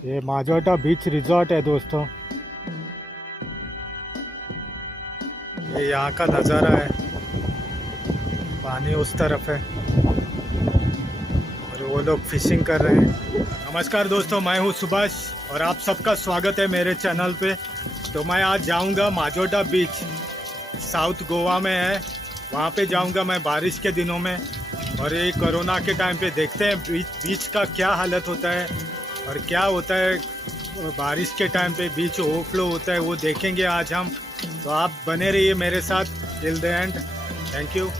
ये माजोटा beach resort है दोस्तों। ये यहाँ का नज़ारा है, पानी उस तरफ है और वो लोग फिशिंग कर रहे हैं। नमस्कार दोस्तों, मैं हूँ सुभाष और आप सबका स्वागत है मेरे चैनल पे। तो मैं आज जाऊँगा माजोटा बीच, साउथ गोवा में है, वहाँ पे जाऊँगा मैं बारिश के दिनों में। और ये कोरोना के टाइम पे देखते हैं बीच का क्या हालत होता है और क्या होता है बारिश के टाइम पे बीच ओवरफ्लो होता है, वो देखेंगे आज हम। तो आप बने रहिए मेरे साथ till the end. Thank you.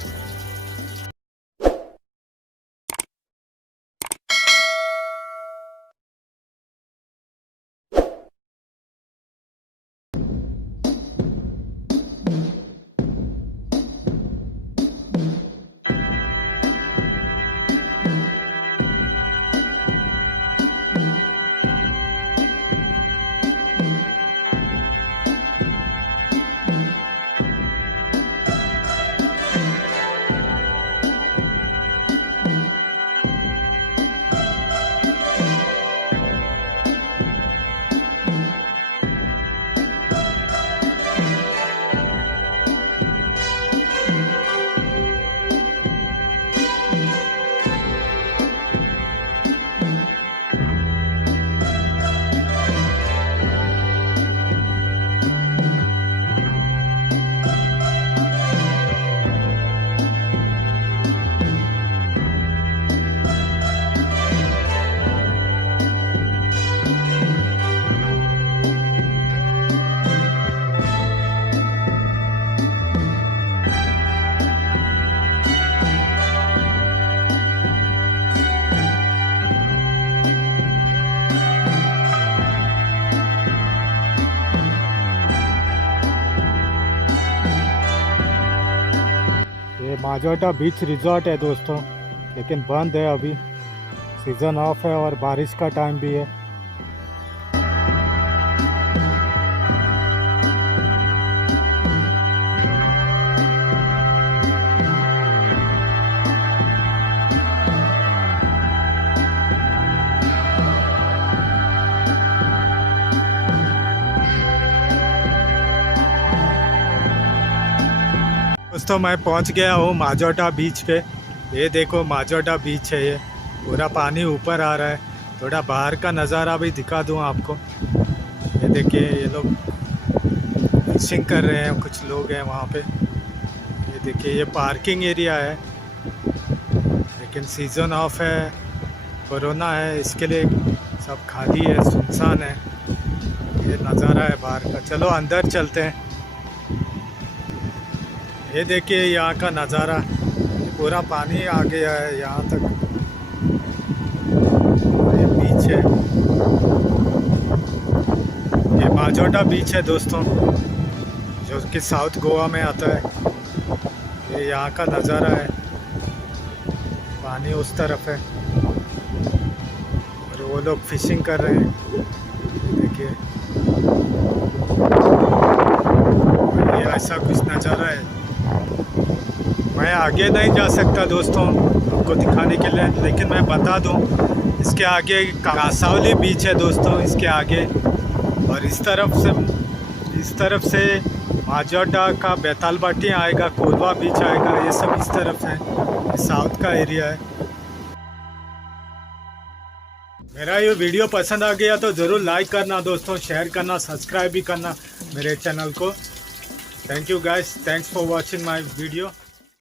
ये माजोटा बीच रिजॉर्ट है दोस्तों, लेकिन बंद है अभी, सीज़न ऑफ है और बारिश का टाइम भी है। दोस्तों मैं पहुंच गया हूँ माजोटा बीच पे। ये देखो माजोटा बीच है, ये पूरा पानी ऊपर आ रहा है। थोड़ा बाहर का नज़ारा भी दिखा दूँ आपको। ये देखिए, ये लोग फिशिंग कर रहे हैं, कुछ लोग हैं वहाँ पे। ये देखिए, ये पार्किंग एरिया है, लेकिन सीज़न ऑफ है, कोरोना है, इसके लिए सब खाली है, सुनसान है। ये नज़ारा है बाहर का। चलो अंदर चलते हैं। ये देखिए यहाँ का नज़ारा, पूरा पानी आ गया है यहाँ तक। ये बीच है, ये माजोटा बीच है दोस्तों, जो कि साउथ गोवा में आता है। ये यहाँ का नज़ारा है, पानी उस तरफ है और वो लोग फिशिंग कर रहे हैं। ये देखिए, ये ऐसा कुछ नज़ारा है। मैं आगे नहीं जा सकता दोस्तों आपको दिखाने के लिए, लेकिन मैं बता दूं, इसके आगे कासावली बीच है दोस्तों, इसके आगे। और इस तरफ से माजोटा का बेतालबाटी आएगा, कोलवा बीच आएगा, ये सब इस तरफ है। ये साउथ का एरिया है। मेरा ये वीडियो पसंद आ गया तो ज़रूर लाइक करना दोस्तों, शेयर करना, सब्सक्राइब भी करना मेरे चैनल को। Thank you guys, thanks for watching my video.